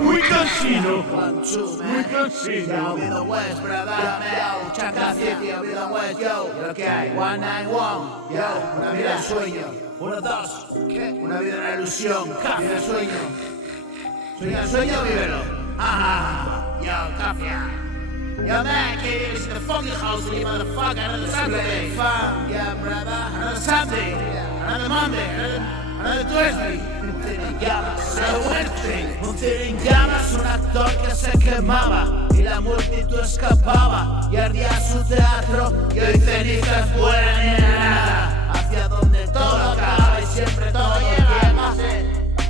Muy cansino, muy cansino. Be the West, brother. Yo, Chaca City, be the West, yo. Lo que hay, 191, yo. Una vida en sueño. 1, 2, ¿qué? Una vida en la ilusión. Vida en sueño. Sueña el sueño, vívelo. Yo, Cafia. Yo, man, kid, it's the fucking house, you motherfucker. Another Saturday. Fun, yeah, brother. Another Sunday. Another Monday. Another Thursday. Monter en llamas, un actor que se quemaba y la multitud escapaba y ardía su teatro y hoy cenizas vuelan en la nada hacia donde todo acaba y siempre todo llega.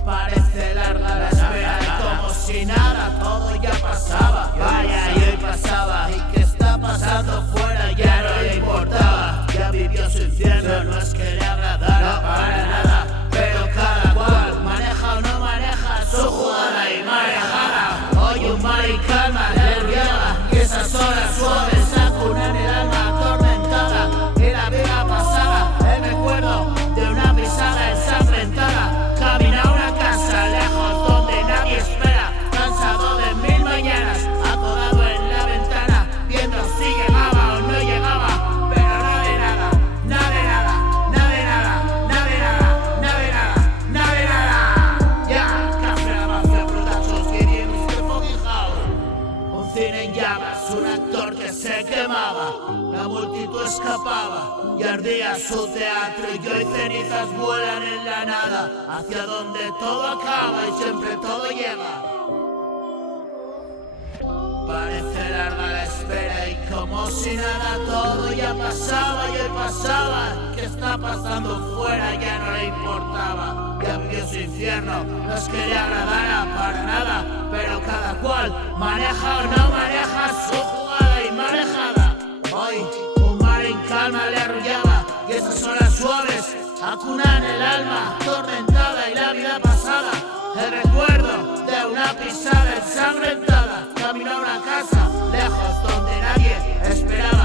Parece larga la espera y como si nada todo ya pasaba. Vaya, y hoy pasaba y qué está pasando fuera ya no le importaba. Ya vivió su infierno, no es que le agradara para nada, pero cada cual maneja o no maneja su jugada y marejada. Hoy un mar y calma le riega y esas horas suaves acunan el alma atormentada y la vida pasada, el recuerdo de una pisada ensangrentada. Camina a una casa lejos donde nadie espera, cansado de 1000 mañanas, acodado en la ventana, viendo si llegaba o no llegaba, pero nada de nada, nada de nada, nada de nada, nada de nada, nada de nada, nada de nada. Ya, Café la Mafia Productions, Gideon is the fucking house. Un cine en llamas, un actor que se quemaba, la multitud escapaba y ardía su teatro y hoy cenizas vuelan en la nada hacia donde todo acaba y siempre todo llega. Parece larga la espera y como si nada todo ya pasaba y él pasaba. ¿Qué está pasando fuera? Ya no le importaba. Ya vivió su infierno, no es que le agradara para nada, pero cada cual maneja o no maneja su jugada y marejada. Hoy un mar en calma le arrullaba y esas horas suaves acunan el alma atormentada y la vida pasada. El recuerdo de una pisada ensangrentada. Camina a una casa lejos donde nadie esperaba.